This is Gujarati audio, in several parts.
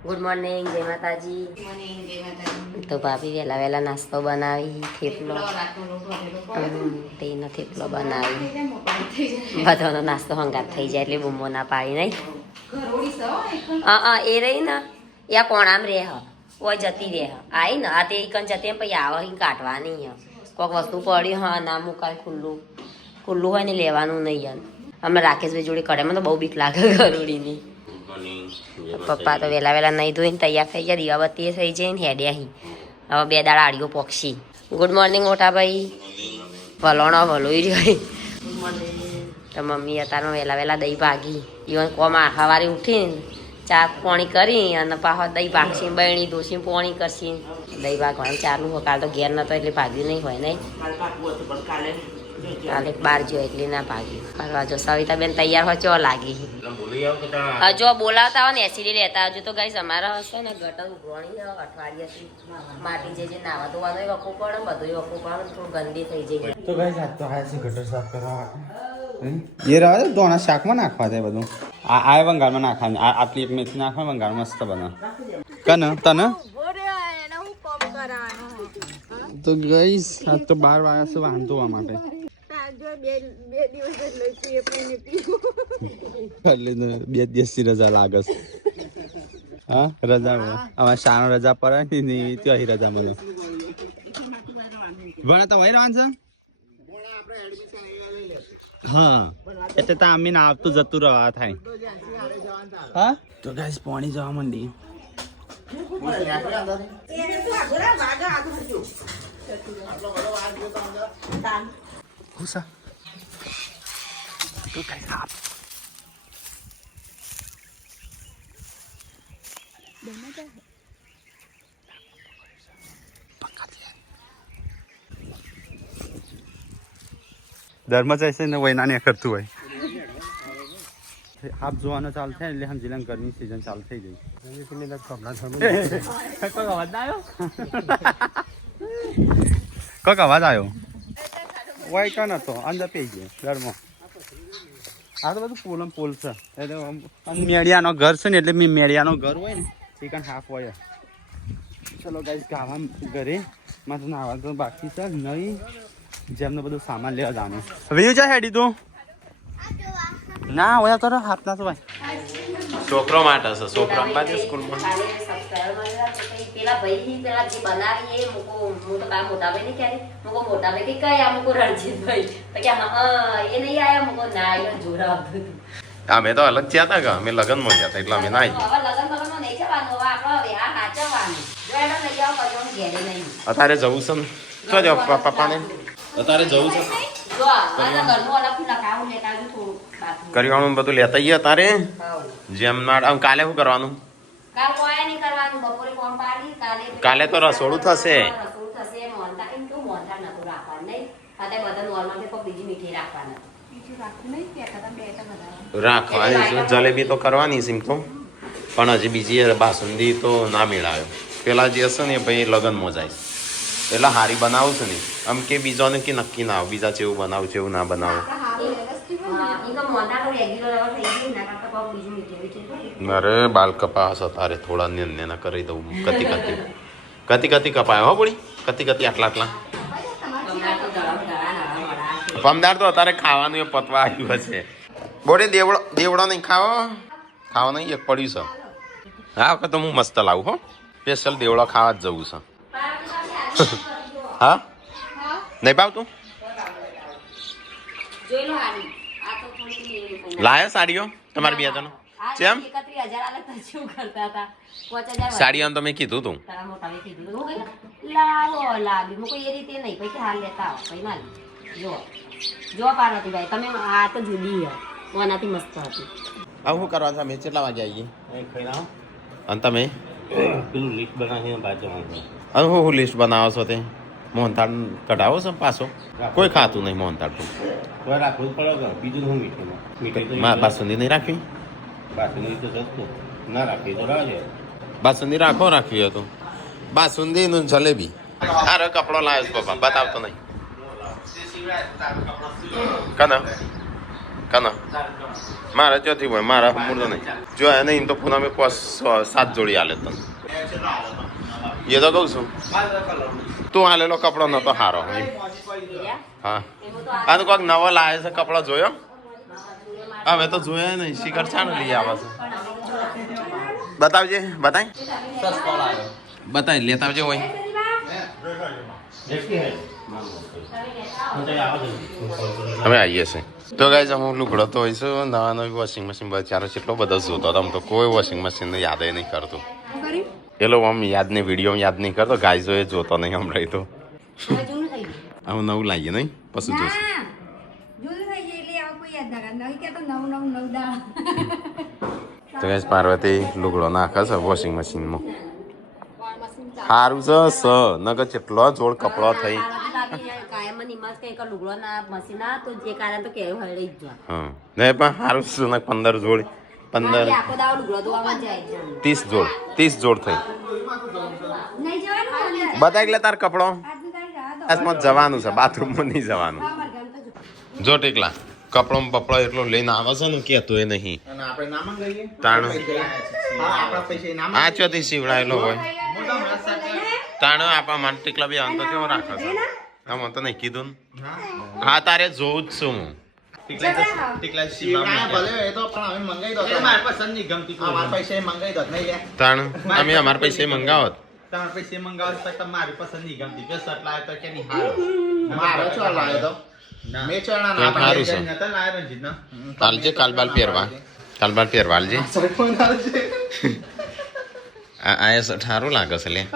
ગુડ મોર્નિંગ, જય માતાજી. તો ભાભી વહેલા નાસ્તો બનાવી, થેપલો તેનો થેપલો બનાવી. બધાનો નાસ્તો હંગાત થઈ જાય એટલે બૂમો ના પાડી નહીં. એ રહી ને એ આ કોણામ રહે ઓય જતી રહે આવી ને આ તે કન જતી પછી આવે કાઢવાની કોઈક વસ્તુ પડી હા ના મુકાય ખુલ્લું હોય ને લેવાનું નહીં યાર. અમે રાકેશભાઈ જોડે કઢામાં તો બહુ બીક લાગે ગરોડીની. પપ્પા તો વહેલા નહીં ધોઈને તૈયાર થઈ ગયા, દીવાબત્તી થઈ જાય ને હેડ્યા હી. હવે 2 દાડા આડીઓ પોક્ષી. ગુડ મોર્નિંગ મોટા ભાઈ. વલોણો વલોઈ રહ્યો. તો મમ્મી અત્યારમાં વહેલા દહીં ભાગી. ઈવન કોમાં સવારે ઉઠીને ચા પોણી કરી અને પાછો દહીં ભાગશી, બહેણી ધોશી પોણી કરશી. દહીં ભાગવાનું ચાલુ હોય. કાલ તો ઘેર નતો એટલે ભાગ્યું નહીં હોય નહીં. કાલે 12 જો એટલે ના ભાગ્યું. કરવા જો સવિતાબેન તૈયાર હોય ચો લાગી. જો બોલાવતા હોય ને એસીડી લેતા હજુ તો ગાઈસ અમારા હશે ને ગટર ઉભરણી અઠવાડિયાથી માટી જે નાવા ધોવાનું વખો પડે બધું વખો પડે થોડું ગંદી થઈ જાય. તો ગાઈસ આજ તો આ છે ગટર સાફ કરવા એ રહે તો આના શાકમાં નાખવા દે બધું. આ વંગાળમાં નાખવાનું. આટલી એક મેથી નાખવા વંગાળ મસ્ત બને. કને તને તો ગાઈસ આજ તો 12 વાગ્યા છે વાંધો આ માટે બે દિવસથી રજા લાગે છે. હા રજા અમારે શાનો રજા પડે ને ત્યાં રજા મળે. ભણે તો વહી રહેવાનું છે. હા એટલે તો અમીન આવતું જતું રહેવા થાય. હા તો ગાઈસ પાણી જવા માંડી. તો ગાઈસ આપ ધર્મ જશે ને વૈના ને કરતું હોય. આપ જોવાનું ચાલુ થાય એટલે સમજી લે ગરમી સિઝન ચાલુ થઈ ગઈ. કોઈક અવાજ આવ્યો વય કન હતો અંદર પી ગયો ઘરમાં. આ તો બધું પોલમ પોલ છે એટલે મેળિયાનો ઘર છે ને એટલે મેળિયાનો ઘર હોય ને એ કણ હાફ હોય. ચલો ગાઈસ ગાવા ઘરે મારે નાવા તો બાકી છે નહીં. જેમને બધું સામાન લેવા જવાનું. વેયું જાય હેડી તું ના હોય તો હાથ ના તો ભાઈ છોકરો માટે છે. છોકરો અંબાજી સ્કૂલમાં પેલા ભાઈ પેલા જે બનાવી એ મુકો હું તો કામ મોટા ભાઈ ને ક્યારે મુકો મોટા ભાઈ કે કયા મુકો રણજીતભાઈ તો કે હા એ નહીં આયા મુકો ના એ જોરા આવતું. અમે તો અલગ ગયા હતા કે અમે લગ્નમાં ગયા હતા એટલે અમે ના હવે લગનમાં નહીં જવાનું. હવે આપણે આ સાચવવાનું જો એને લઈ જાવ કરવાનું ઘેરે નહીં. અત્યારે જવું છે ને તો જાવ પપ્પાને અત્યારે જવું છે જો આ ઘરનું અલગથી લખાવું લેતા આવ્યું થોડું કરિયાણું બધું લેતા આવીએ તારે જેમ કાલે શું કરવાનું. કાલ કોઈ નહીં કરવાનું. બપોરે કોણ પાડી કાલે તો રસોડું થશે. રસોડું થશે મોનતા એમ તો મોનતા નતું રાખવાનું નહીં. ખાતે બધા નોર્મલ કે કોઈ બીજી મીઠી રાખવાના બીજું રાખવું નહીં કે તમે બે રાખવાની જલેબી તો કરવાની છે તો પણ હજી બીજી બાસુંદી તો ના મેળાયો. પેલા જે હશે ને ભાઈ લગ્નમાં જાય એટલે હારી બનાવું છે ને આમ કે બીજાને કે નક્કી ના આવે બીજા જેવું બનાવું છે એવું ના બનાવું. અરે બાલ કપાસ તારે થોડા ને કરી દઉં. કતી કપાય હો બોડી કતી આટલા પમદાર તો અત્યારે ખાવાનું એ પતવા આવ્યું હશે. બોડે દેવડો નહીં ખાવા નહીં એક પડ્યું છે. હા વખત હું મસ્ત લાવું હો સ્પેશિયલ દેવડો ખાવા જ જવું છે. હા નહીં ભાવતું લાયો સાડીઓ તમારે 2 જણો કેમ સાડીઓ તો મેં કીધું તું મસ્ત હતી. હવે શું કરવા છે અમે કેટલા વાગે આવીએ અને તમે પેલું લિસ્ટ બનાવીને બાજુમાં હવે હું લિસ્ટ બનાવો છો તે મોહનથાળ કઢાવો છો પાછો કોઈ ખાતું નહીં મોહનથાળ તો રાખવું પડે. બીજું હું મીઠું બાસુંદી નહીં રાખવી. બાસુંદી તો સસ્તું ના રાખવી તો રાહ બાસુંદી રાખવી હતું. બાસુંદી નું જલેબી. અરે કપડો લાવ્યો છે પપ્પા બતાવતો નહીં કને કાના મારા ચોથી હોય મારા મૂળ નહીં જોયા નહીં તો પુના મેં 7 જોડી આલે તને એ તો કહું છું તું આલેલો કપડો નતો હારો હા આ તો કોઈક નવો લાવે છે કપડો જોયો હવે તો જોયા નહીં શિખર ચાને લઈ આવે છે બતાવજે બતાવી લેતા આવજે હોય હવે આવીએ છે તો ગાઈઝ હું લુગડો તો હોઈશું નવા નવી વોશિંગ મશીન બચારો કેટલો બધો જોતો હતો આમ તો કોઈ વોશિંગ મશીન યાદ નહીં કરતું પેલો આમ યાદ નહીં વિડીયો યાદ નહીં કરતો ગાઈઝો એ જોતો નહીં આમ રહી તો આવું નવું લાવીએ નહીં પછી જોશું તો ગાઈઝ પાર્વતી લુગડો નાખે છે વોશિંગ મશીનમાં સારું છે નગર કેટલો જોડ કપડો થઈ હા નહીં પણ સારું છે ને 15 જોડ 30 જોડ 30 જોડ થઈ બધા એટલે તાર કપડો જવાનું છે બાથરૂમમાં નહીં જવાનું જો ટેકલા કપડો બપડો એટલો લઈને આવે છે ને કેતો એ નહીં તાણ આ ચોથી સીવડાયેલો હોય તાણ આપણા માટે ટેકલા બી આમ તો કેવો રાખે છે આમ તો નહીં કીધું હા તારે જોવું જ છું હું તાણ અમે અમારા પૈસા મંગાવત હાલજે કાલબાલ પહેરવા હાલજે આ સારું લાગે છે લે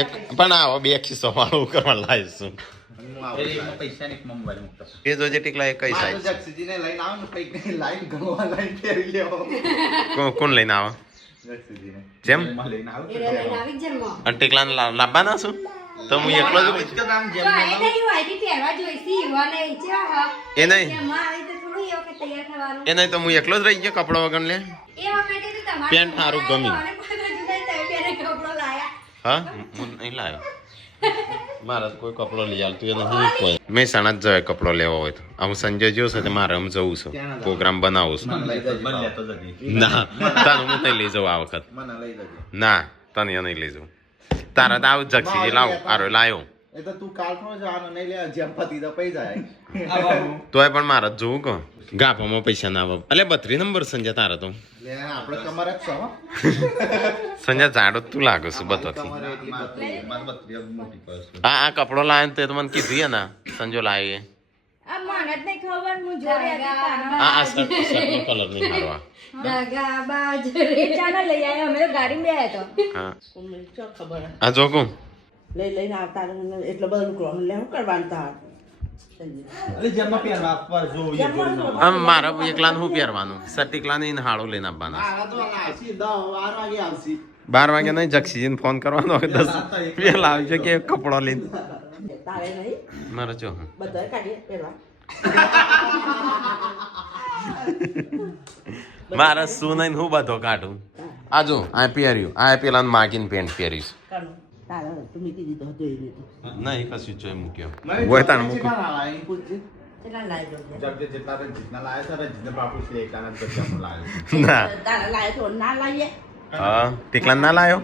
એક પણ આવો 2 ખિસ્સો વાળું કરવા લાવીશું એ જોજે ટીકલા એક કઈ સાઈઝ કોણ લઈને આવો જેમ ટીકલા લાવવાના છું તો હું એકલો જ એ નહીં તો હું એકલો જ રહી ગયો કપડો વગર લે પેન્ટ સારું ગમ્યું હા હું નહીં લાવ્યો મારે કોઈ કપડો લઈ આવતું એને હું કોઈ મહેસાણા જ જાય કપડો લેવો હોય તો હું સંજય જ્યો છે મારે આમ જવું છું પ્રોગ્રામ બનાવું છું ના તને હું નહીં લઈ જાઉં આ વખત ના તને નહીં લઈ જાઉં તારા તો આવું જક્ષી લાવ આરો લાયો તોય પણ મારે જોવું કહો ગાફામાં પૈસા ના આવે એટલે 32 નંબર સંજય તારા તો સંજય જાડો તું લાગે છે બતાથી આ કપડો લાવે તો મને કીધું ને સંજો લાવે કલર નહીં મારવા આ જો કહું લઈને આવતા એટલો બધો લેવું કરવાનું મારા એકલાને શું પહેરવાનું સટીકલા ને હાળો લઈને આપવાના 12 વાગે નહીં જક્ષીજીને ફોન કરવાનો 10 પેલા આવજો કે કપડો લઈને મારે જો મારે શું નહીં હું બધો કાઢું આ જો આ પહેર્યું આ પેલા માગીને પેન્ટ પહેરીશ નહીં કશું જોઈ મૂક્યો હોય તાણ મૂક્યો ના હા ટીકલા ના લાયો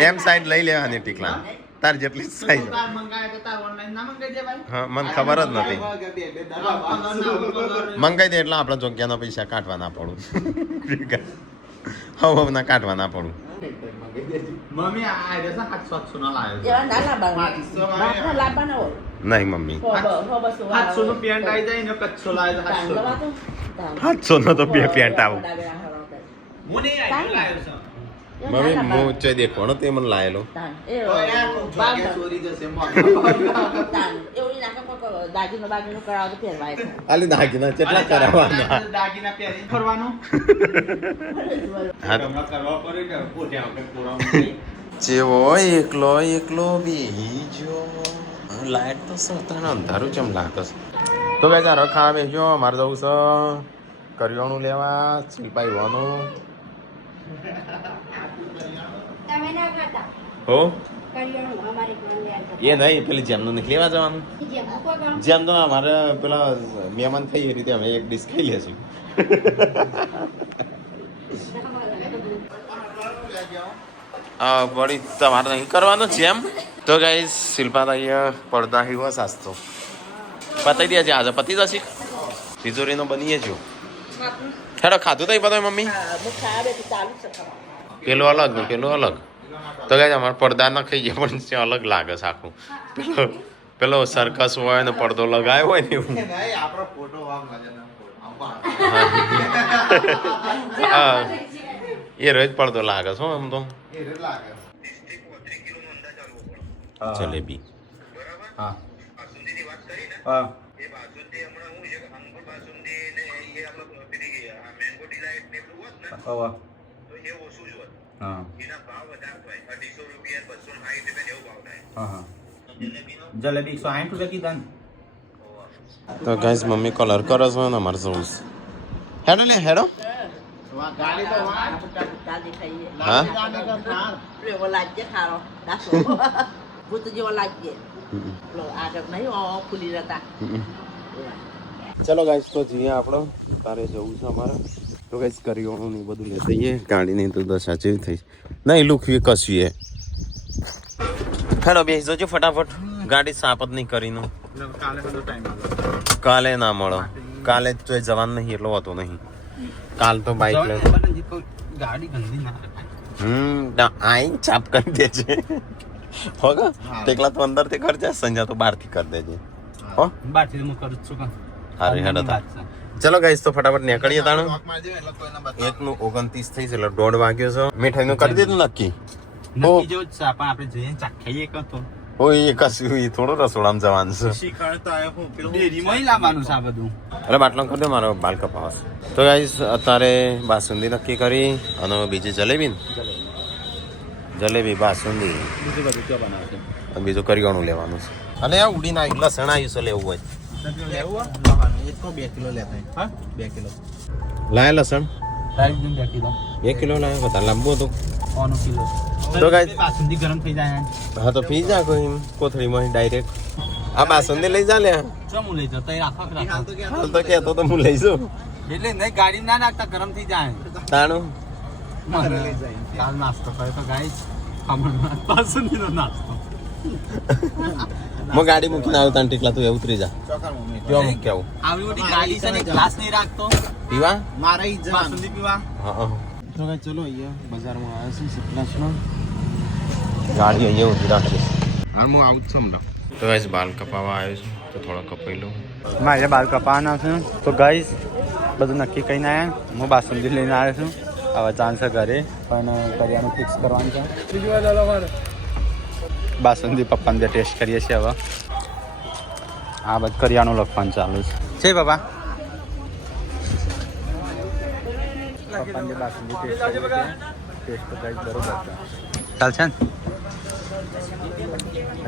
એમ સાઈડ લઈ લેવાની ટીકલા તાર જેટલી સાઈઝ હા મને ખબર જ નથી મંગાઈ દે એટલે આપણે જોગ્યાના પૈસા કાઢવા ના પડું હવે ના કાઢવા ના પડું નહીં મમ્મી 700 નો તો 2 પેન્ટ આવું મમ્મી હું ચોય દેખવાનો તે મને લાયેલો આલી દાગીના કેટલા કરાવવાના જેવો એકલો બીજો લાઈટ તો સતાના અંધારું ચમ લાગે તો બે ચાર ખાવા બેસજો મારે જવું છે કરિયાણું લેવા શિલ્પાઈવાનું હો એ નહીં પેલી જેમનું નથી લેવા જવાનું જેમ તો અમારે પેલા મહેમાન થઈ એ રીતે અમે એક ડીશ ખાઈ લેશું વળી તમારે નહીં કરવાનું જેમ તો ગાઈસ શિલ્પાતાઈએ પડદા હિવો સાસ્તો પતાઈ દે છે આજે પતી જશે તિજોરીનો બનીએ છો હેડો ખાધું તઈ પતાય મમ્મી પેલું અલગ ને પેલું અલગ તો ગાઈસ અમારે પડદા ન ખાઈ ગયા પણ છે અલગ લાગે છે આખું પેલો સર્કસ હોય ને પડદો લગાવ્યો હોય ને એવું હા એ રોજ પડદો લાગે છે એમ તો જલેબી હા હા જલેબી 160 રૂપિયા કીધા ને તો ગાઈસ મમ્મી કલર કરે છે ને અમારે જવું છે હેડો ને હેડો હા એવો લાગજે ખારો દાસો ભૂત જેવો લાગજે આગળ નહીં ફૂલી રહેતા ચલો ગાઈસ તો જઈએ આપણો તારે જવું છે અમારે તો ગાઈસ કરિયાણું ને બધું લેતા જઈએ ગાડીની તો દશા જેવી થઈ નહીં લુખવી કશું હેલો બેસી જજો ફટાફટ ગાડી સાપ જ નહીં કરીને કાલે ના મળો કાલે તો જવાનું નહીં એટલો હતો નહીં કાલ તો બાઇક લે ગાડી ગંદી ના આઈ ચાપ કરી દે છે હોગા તેકલા તો અંદર થી કરજે સંજા તો બહાર થી કરી દેજે હો બાથી હું કરું છું કા હારે હેડો ચલો ગાઈસ તો ફટાફટ નીકળીએ તાણું 1:29 થઈ છે એટલે 1:30 વાગ્યો છે મીઠાઈ નું કરી દીધું નક્કી નક્કી જો પણ આપણે જઈએ ચાક ખાઈએ કતો ઓય એ કશું એ થોડો રસોડામાં જવાનું છે શીખણ તો આયો હું પેલું ડેરીમાં લાવવાનું છે આ બધું અરે બાટલો કરી દે મારો બાલ કપાવસ તો ગાઈસ અત્યારે બાસુંદી નક્કી કરી અને બીજી જલેબી ને જલેબી બાસુંદી બીજું બધું ક્યાં બનાવશે અને બીજું કરિયાણું લેવાનું છે અને આ ઉડીને આવ્યું લસણ આવ્યું છે લેવું હોય લેવું એક તો 2 કિલો લેતા હા 2 કિલો લાય લસણ તારીખ દિન 2 કિલો 1 કિલો લાય વધારે લાંબુ હતું 1 કિલો તો ગાઈસ બાસુંદી ગરમ થઈ જાય હા તો પી જા કોઈ કોથળીમાં ડાયરેક્ટ આ બાસુંદી લઈ જા લે ચમુ લઈ જતો એ રાખો હાલ તો કહેતો તો હું લઈ જાઉં એટલે નહીં ગાડી ના નાખતા ગરમ થઈ જાય તાણું હાલ નાસ્તો કરે તો ગાઈસ બાસુંદીનો નાસ્તો હું ગાડી મૂકીને આવ્યો તાન ટીકલા તું એ ઉતરી જા જો હું કેવું આવી મોટી ગાડી છે ને ગ્લાસ નહીં રાખતો પીવા મારે બાસુંદી પીવા હા તો ગાઈસ ચલો અહીંયા બજારમાં આવ્યા છે સિપ્લાસમાં ગાડી અહીંયા ઉભી રાખી હાલ હું આવું જ છું હમણાં તો ગાઈસ બાલ કપાવવા આવ્યો છું તો થોડો કપાઈ લઉં મારે બાલ કપાવાના છે તો ગાઈસ બધું નક્કી કરીને આવ્યા હું બાસુંદી લઈને આવ્યો છું હવે ચાન્સ ઘરે પણ કરિયાનું ફિક્સ કરવાનું છે બાસુંદી પપ્પાને ટેસ્ટ કરીએ છીએ હવે આ બધું કરિયાનું લખવાનું ચાલુ છે બાબા પપ્પાને બાસુંદી ટેસ્ટ ટેસ્ટ તો ગાઈસ બરોબર ચાલશે ને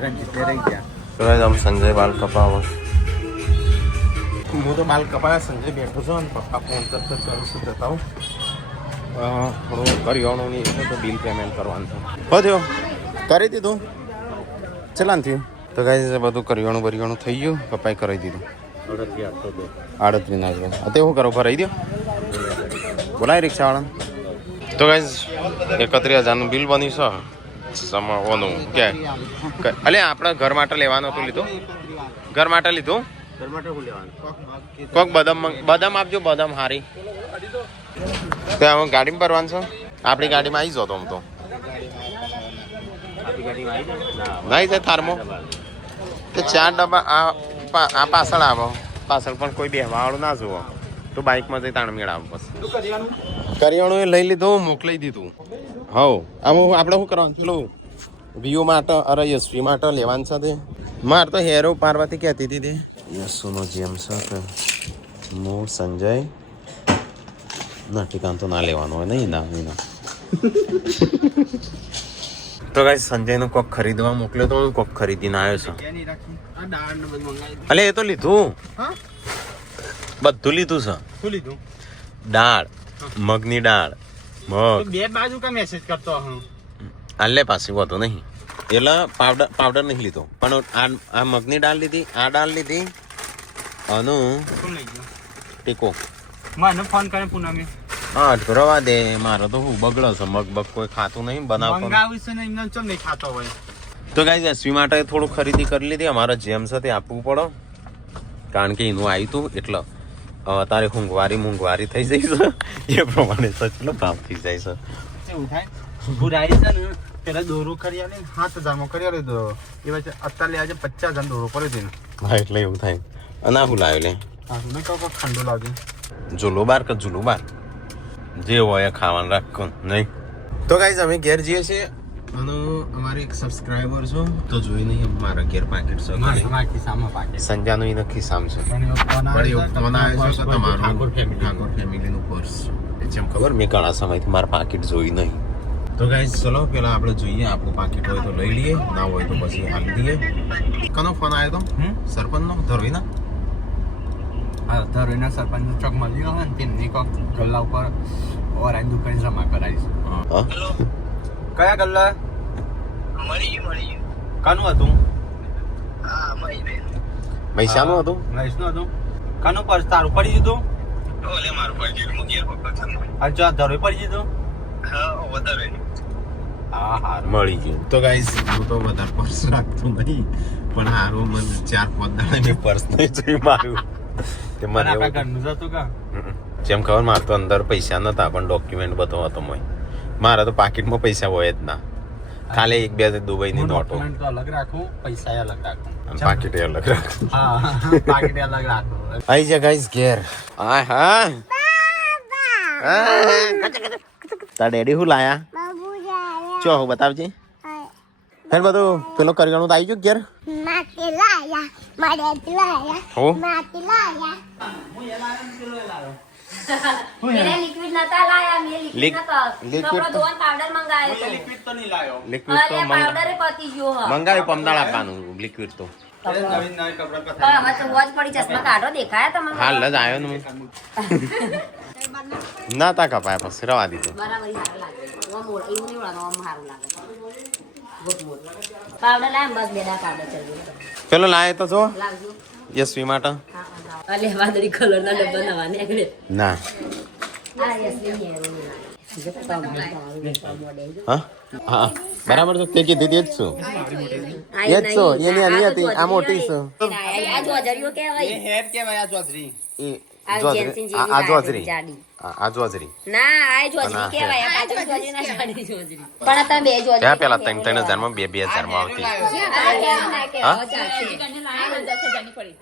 રંજીત રહી ગયા તો ગાઈસ આમ સંજય બાલ કપાવો હું તો બાલ કપાયા સંજય બેઠો છું અને પપ્પા ફોન કરતો ચાલુ શું જતા હું થોડું કરિયાણું નહીં એટલે તો બિલ પેમેન્ટ કરવાનું છે હો થયો કરી દીધું ચલાન થયું તો ગાઈસ બધું કરિયાણું થઈ ગયું પપ્પાએ કરાવી દીધું 38 ના જ અત્યારે શું કરો ભરાઈ દો બોલાય રિક્ષાવાળા તો ગાઈસ 31,000નું બિલ બન્યું છે સમાવાનું કે અલે આપણે ઘર માટે લેવાનું હતું લીધું ઘર માટે લીધું કોક બદામ આપજો બદામ હારી ત્યાં ગાડીમાં ભરવાનું છે આપણી ગાડીમાં આવી જતો આમ તો નહીં જાય થારમો તે 4 ડબ્બા આ પાછળ આવો પાછળ પણ કોઈ બેહવાવાળું ના જુઓ તો બાઇકમાં જઈ તાણ મેળ આવો બસ કરિયાણું એ લઈ લીધું મોકલી દીધું હવ આવું આપણે શું કરવાનું પેલું વ્યૂ માટે અરે યશવી માટે લેવાનું છે તે મારે તો હેરો પાર્વતી કહેતી હતી તે યશુનો જેમ છે કે હું સંજય નટીકાન તો ના લેવાનું હોય નહીં ના તો ગાઈસ સંજયનો કોક ખરીદવા મોકલ્યો તો કોક ખરીદીને આવ્યો છે અલે એ તો લીધું બધું લીધું છે શું લીધું દાળ મગની દાળ મગ બે બાજુ કા મેસેજ કરતો હું આલે પાસે હોતો નહીં એટલે પાવડર નહીં લીધો પણ આ મગની દાળ લીધી આ દાળ લીધી અને શું લઈ ગયો ટેકો મને ફોન કરે પૂનમે હા રવા દે મારો તો હું બગડો છે મગ બગ કોઈ ખાતું નહીં બનાવતો મંગાવી છે ને એમને ચમ નહીં ખાતો હોય તો ગાઈઝ એસવી માટે થોડું ખરીદી કરી લીધી અમારે જેમ છે તે આપવું પડે કારણ કે એનું આવ્યું હતું એટલે તારે મોંઘવારી થઈ જાય છે એ પ્રમાણે સચલો ભાવ થઈ જાય છે એવું થાય ભૂરાઈ છે ને પેલા દોરો કરી આલે 7000 કરી આલે તો એ વચ્ચે અત્યારે આજે 50000 દોરો પડ્યો છે હા એટલે એવું થાય અને હું લાવ્યો લે હા મેં કહો ખંડો લાવજો જુલો બાર કે જુલો બાર જે હોય ખાવાનું રાખો નહીં તો ગાઈઝ અમે ઘેર જઈએ છીએ અને અમારે એક સબસ્ક્રાઇબર છો તો જોઈ નહીં મારા ઘેર પાકેટ છે મારા ખિસ્સામાં પાકે સંજાનું એનો ખિસ્સામ છે ફોન આવ્યો છે તમારું ઠાકોર ફેમિલીનું પર્સ જેમ ખબર મેં ઘણા સમયથી મારા પાકીટ જોઈ નહીં તો ગાઈઝ ચલો પેલા આપણે જોઈએ આપણું પાકીટ હોય તો લઈ લઈએ ના હોય તો પછી હાલી દઈએ કનો ફોન આવ્યો તો સરપંચનો ધરોઈના હા ધરોઈના સરપંચનો ચોક મળી ગયો ને તેમની કોક ગલ્લા ઉપર ઓરાઈ દુકાન જમા કરાવીશ હા કયા ગલ્લા કાનું હતું પૈસાનું હતું મહેશનું હતું કાનું પર્સ તારું પડી દીધું અચ્છા ધરોઈ પડી દીધું હા હા મળી ગયું તો ગાઈઝ હું તો વધારે પર્સ રાખતો નહીં પણ હારું મને 4-5 દાડા મેં પર્સ નહીં જોયું મારું તે મને આપણા ઘરનું જ હતું કા જેમ ખબર મારે તો અંદર પૈસા નતા પણ ડોક્યુમેન્ટ બધો હતો મોય મારા તો પાકીટમાં પૈસા હોય જ ના ખાલી 1-2 દુબઈની નોટો ડોક્યુમેન્ટ તો અલગ રાખું પૈસા અલગ રાખું અને પાકીટ અલગ રાખું હા પાકીટ અલગ રાખું આઈ જા ગાઈઝ ઘેર હા હા તાર ડેડી શું લાયા ચો હું બતાવજે હેર બધું પેલો કરિયાણું તો આવી ગયું ઘેર હું મેરે લિક્વિડ નતા લાયા મે લિક્વિડ નતા liquid કપડો ધોવાનો પાવડર મંગાવ્યો તો લિક્વિડ તો નહીં લાયો લિક્વિડ તો અરે પાવડર પતી ગયો હ મંગાવ્યું પમદાળ આપવાનું લિક્વિડ તો નવીન નવી કપડા પણ હવે તો વોચ પડી ચશ્મા કાઢો દેખાયા તમને હાલ જ આવ્યો ને ના તા કપાય પછી રવા દીધું બરાબર સારું લાગે ઓમ મોડ એવું નહીં વળાનો ઓમ સારું લાગે બહુ મોડ પાવડર લાય બસ બેડા પાવડર ચલ્યું પેલો લાય તો જો લાવજો યશવી માટે અલે વાદળી કલર ના ડબ્બા નવા નીકળે ના આ યસલી ને હા હા બરાબર તો તે કીધી તે જ છું એ જ છો એની આની હતી આ મોટી છે આ જો હજારીઓ કેવાય હેર કેવાય આ ચોધરી એ આ જેન્સિન જેવી આ જોજરી જાડી આ જોજરી ના આ જોજરી કેવાય આ પાછળ જોજરી ના જાડી જોજરી પણ તમે બે જોજરી ત્યાં પેલા 3,000 માં 2,000 માં આવતી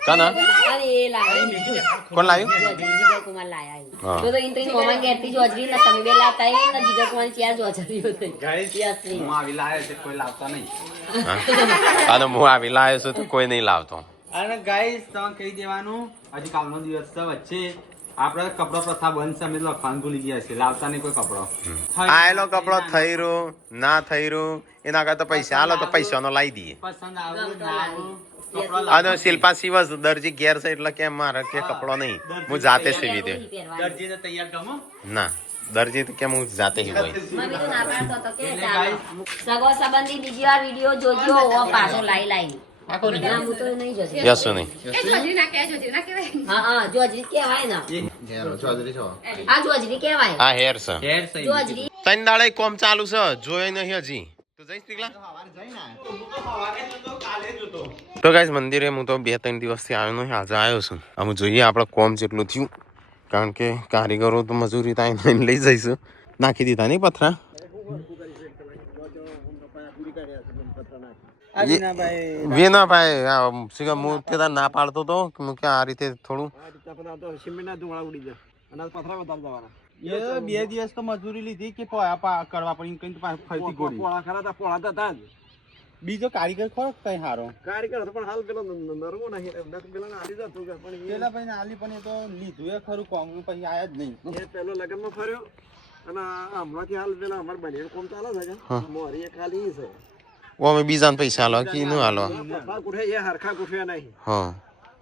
કાના અરે એ લાવી કોણ લાવ્યું જીગર કુમાર લાયા હા. તો ઇન્ટ્રી મોમાં ગેરતી જોજરી ને તમે બે લાતા એ ને જીગર કુમાર ચાર જોજરી હતી યસલી હું આવી લાયો છે કોઈ લાવતા નહીં અને હું આવી લાવ્યો છું તો કોઈ નહીં લાવતો અને ગાઈસ તમે કહી દેવાનું હજી કાલનો દિવસ છે વચ્ચે આપણે કપડો પ્રથા બંધ છે અમે લખવાનું ભૂલી ગયા છે લાવતા નહીં કોઈ કપડો આયેલો કપડો થઈ રહ્યો ના થઈ રહ્યો એના કરતા પૈસા હાલો તો પૈસાનો લાવી દઈએ પસંદ આવું ના આવું કપડો અને શિલ્પા સિવસ દરજી ઘેર છે એટલે કેમ મારે કે કપડો નહીં હું જાતે સીવી દે દરજીને તૈયાર ગમો ના દરજી તો કેમ હું જાતે સીવાય મમ્મી તો ના પાડતો તો કે ચાલો સગો સંબંધી બીજી વાર વિડિયો જોજો ઓ પાછો લાઈ લાઈ ના હું તો નહીં જોતી યસો નહીં હા હા જોજરી કહેવાય ને આ જોજરી કહેવાય આ હેર છે હેર સહી જોજરી 3 દાડે કોમ ચાલુ છે જોયો નહીં હજી તું જઈશ તીકલા તો ગાઈસ મંદિરે હું તો 2-3 દિવસથી આવ્યો નહીં આજે આવ્યો છું આમ જોઈએ આપણે કોમ જેટલું થયું કારણ કે કારીગરો તો મજૂરી ત્યાં લઈ જઈશું નાખી દીધા નહીં પથરા વીનાભાઈ હું તે ના પાડતો તો કે આ રીતે થોડું બે દિવસ તો મજૂરી લીધી કે કરવા પડી કઈ ફરતી ગોળી બીજો કારીગર ખરો કઈ હારો કારીગર હતો પણ હાલ પેલો નરવો નહીં પેલા આલી જતો પણ પેલા ભાઈ આલી પણ એ તો લીધું એ ખરું કોમ પછી આયા જ નહીં એ પેલો લગનમાં ફર્યો અને હમણાંથી હાલ પેલા અમાર બને કોમ ચાલે છે મોરી એ ખાલી છે ઓ અમે બીજાને પૈસા આલો કે નું આલો પથરા ગુઠે એ હરખા ગુઠ્યા નહીં હા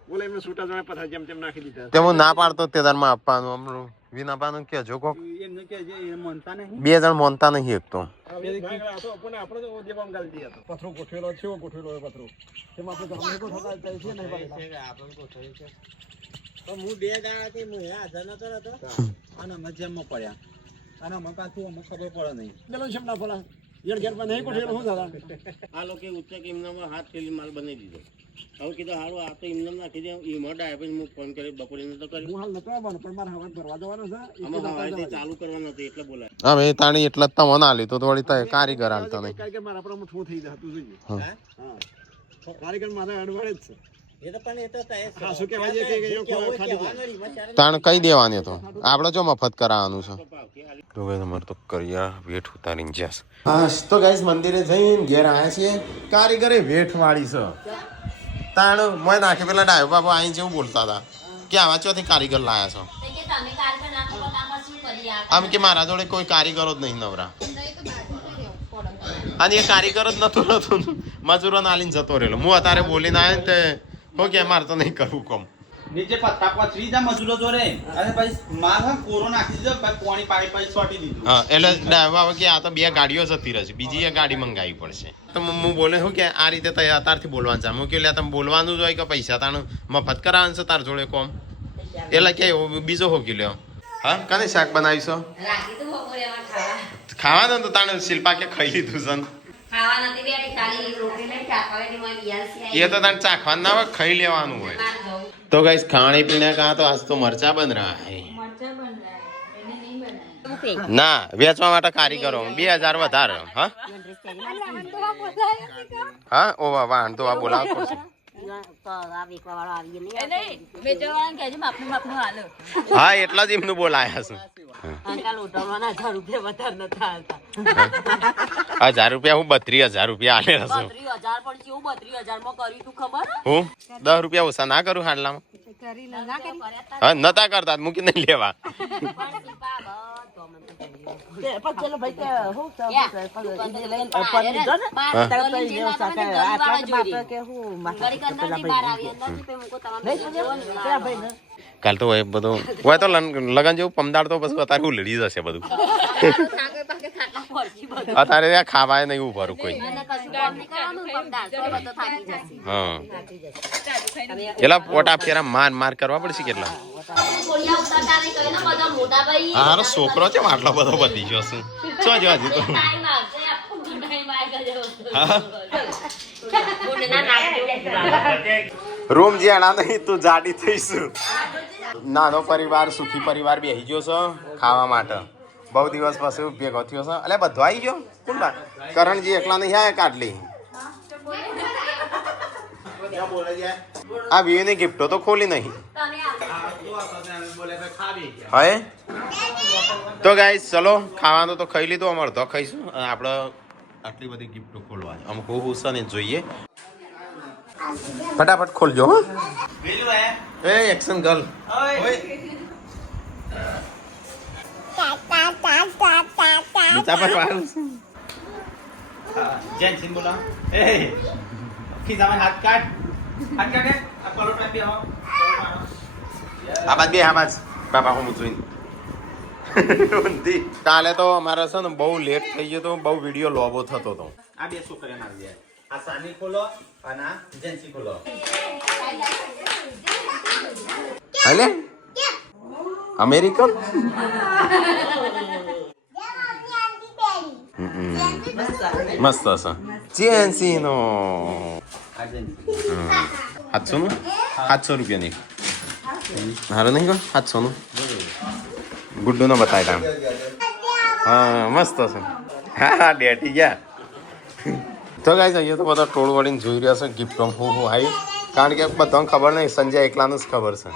બોલે એમને છૂટા જણા પથરા જેમ તેમ નાખી દીધા તે હું ના પાડતો તે દારમાં આપવાનું હમણાં વિના પાનું કે જો કોક એ એમને કે જે એ માનતા નહીં. 2 જણ માનતા નહીં એક તો. આપણે તો દેવામ ગાલી દઈએ તો પથરો ગોઠવેલો છે ગોઠવેલો હોય પથરો તેમાં આપણે ગામને ગોઠવતા જાય છે નહીં પડે તો હું 2 દાડાથી હું હાજર નતો રહેતો અને અમે જેમમાં પડ્યા અને અમે પાછું અમને ખબર પડે નહીં. પેલો છે ના ફલા યર ઘેર પર નહીં ગોઠવેલો હું દાદા આ લોકો ઉચ્ચક એમનામાં હાથ ફેલી માલ બનાવી દીધો. હવે કીધું હારું આ તો એમને નાખી દે એમાં ડાય પછી હું ફોન કરી બપોરે તો કરી હું હાલ નતો આવવાનો પણ મારે હવા ભરવા જવાનો છે આમાં હવાથી ચાલુ કરવાનું હતું એટલે બોલાય. હવે તાણી એટલે જ તમને ના લીધું તો વળી તો કારીગર હાલતા નહીં. કારણ કે મારા આપણા ઠો થઈ જતું જોઈએ હા કારીગર મારા અડવાડે જ છે એ તો પણ એ તો હા શું કહેવાય છે કે એ ખાલી તાણ કઈ દેવાની તો આપણે જો મફત કરાવવાનું છે. તો ભાઈ તમારે તો કર્યા વેઠ ઉતારીને જ્યાસ. હા તો ગાઈસ મંદિરે જઈને ઘેર આવ્યા છીએ. કારીગરે વેઠ વાળી છે તાણ મોય નાખે પેલા ડાયો બાબા અહીં જેવું બોલતા હતા કે આવા ચોથી કારીગર લાયા છો. આમ કે મારા જોડે કોઈ કારીગરો જ નહીં નવરા અને એ કારીગર જ નતો મજૂરો નાલીને જતો રહેલો. હું અત્યારે બોલીને આવ્યો ને તે હો કે મારે તો નહીં કરવું કોમ. નીચે પથરા પથરી જા મજૂરો જોડે અને પછી માલ હા કોરો નાખી દીધો પછી પાણી પાઈ પાઈ છોટી દીધું. હા એટલે ડ્રાઈવર કે આ તો 2 ગાડીઓ જતી રહેશે બીજી એક ગાડી મંગાવી પડશે. તો હું બોલે શું કે આ રીતે અત્યારથી બોલવાનું છે. હું કે તમે બોલવાનું જ હોય કે પૈસા તાનું મફત કરાવવાનું છે તાર જોડે કોમ એટલે કે બીજો હો કે લ્યો. હા કને શાક બનાવીશો ખાવાનું તો તાણે શિલ્પા કે ખાઈ લીધું છે એ તો તાને ચાખવાનું ના હોય ખાઈ લેવાનું હોય. तो गाइस खाने पीने का तो आज तो मरचा बन रहा है ना वेचवा માટે કારીગરો 2000 વધારે. હા હા ઓ વાહન તો આ બોલાવ પડશે. હા એટલા જ એમનું બોલાયા છું. 1000 રૂપિયા હું 32000 રૂપિયા આલે છું. 10 રૂપિયા ઓછા ના કરું હાડલામાં. હા નતા કરતા મૂકી નહીં લેવા. કાલ તો એ બધું હોય તો લગન જેવું પમદાર તો પછી અત્યારે ઉલડી જશે બધું. અત્યારે ત્યાં ખાવાય નહીં ઉભા કોઈ. હા કેટલા પોટા ફેરા માર કરવા પડશે કેટલા. હા છોકરો છે આટલો બધો બધી ગયો શું શું જો હજી તો રૂમ જેણા નહીં તું જાડી થઈશું. નાનો પરિવાર સુખી પરિવાર બેસી ગયો છો ખાવા માટે. બહુ દિવસ પછી ભેગો થયો છે. એટલે બધો આવી ગયો કોણ કરણજી એકલા નહીં આયા કાઢલી. આ વીની ગિફ્ટો તો ખોલી નહીં. હવે તો ગાઈસ ચલો ખાવાનું તો ખાઈ લીધું અમારે તો ખાઈશું. આપણે આટલી બધી ગિફ્ટો ખોલવાની અમુક હું ને જોઈએ. ફટાફટ ખોલજો. એ એક્શન ગર્લ બીજા પર વાળું જેન્સિન બોલા એ ખીજામાં હાથ કાઢ આ પલોટ આપી આવો. આ બાદ બે આ બાદ બાપા હું જોઈને કાલે તો અમારે છે ને બહુ લેટ થઈ ગયો તો બહુ વિડીયો લોબો થતો હતો. આ બે છોકરીઓ આવી જાય. આ સાની ખોલો અને આ જેન્સી ખોલો. હલે અમેરિકન મસ્ત હશે. જેન્સી નો 700 નું 700 રૂપિયા નહીં હારો નહીં કહો 700 નું ગુડ્ડુ નો બતાય કામ. હા મસ્ત હશે. હા ડેટી ગયા. તો ગાઈસ અહીંયા તો બધા ટોળ વળીને જોઈ રહ્યા છે ગિફ્ટ હું આવી કારણ કે બધાને ખબર નહીં સંજય એકલાનું જ ખબર છે.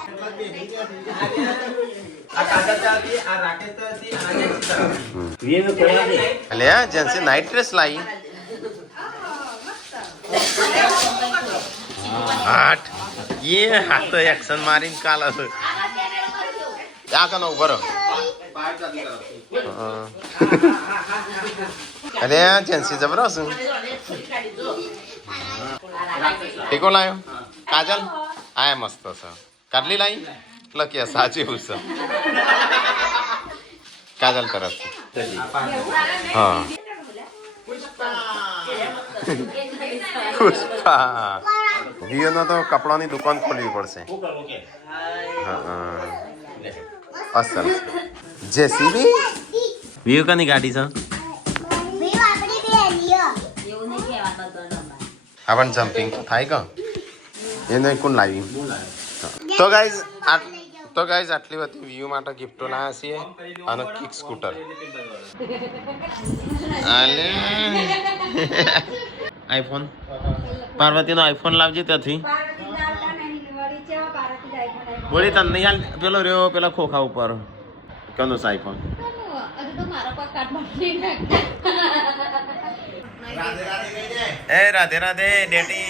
એટલે જેન્સી નાઇટ ડ્રેસ લાવી 8 ये હા તો એક્શન મારીને કાલ હશે. આ કનો ઉભરો અરે જેન્સી જબરદસ્ત ટીકો લાયો કાજલ આ મસ્ત છે. કાટલી લાવી લખ્યા સાચી છે. કાજલ તરફથી હા પુષ્પા વિયોનો તો કપડાની દુકાન ખોલવી પડશે હા અસલ જેસીબી વિયો કની ગાડી છે આપણ જમ્પિંગ થાય કા એને કોણ લાવી તો ગાઈઝ આટલી બધી વ્યૂ માટે ગિફ્ટો લાવ્યા છીએ અને કિક સ્કૂટર આઈફોન પાર્વતીનો આઈફોન લાવજે ત્યાંથી બોલી તને નહીં હાલ પેલો રહ્યો પેલા ખોખા ઉપર કેનો છે આઈફોન એ રાધે રાધે ડેટી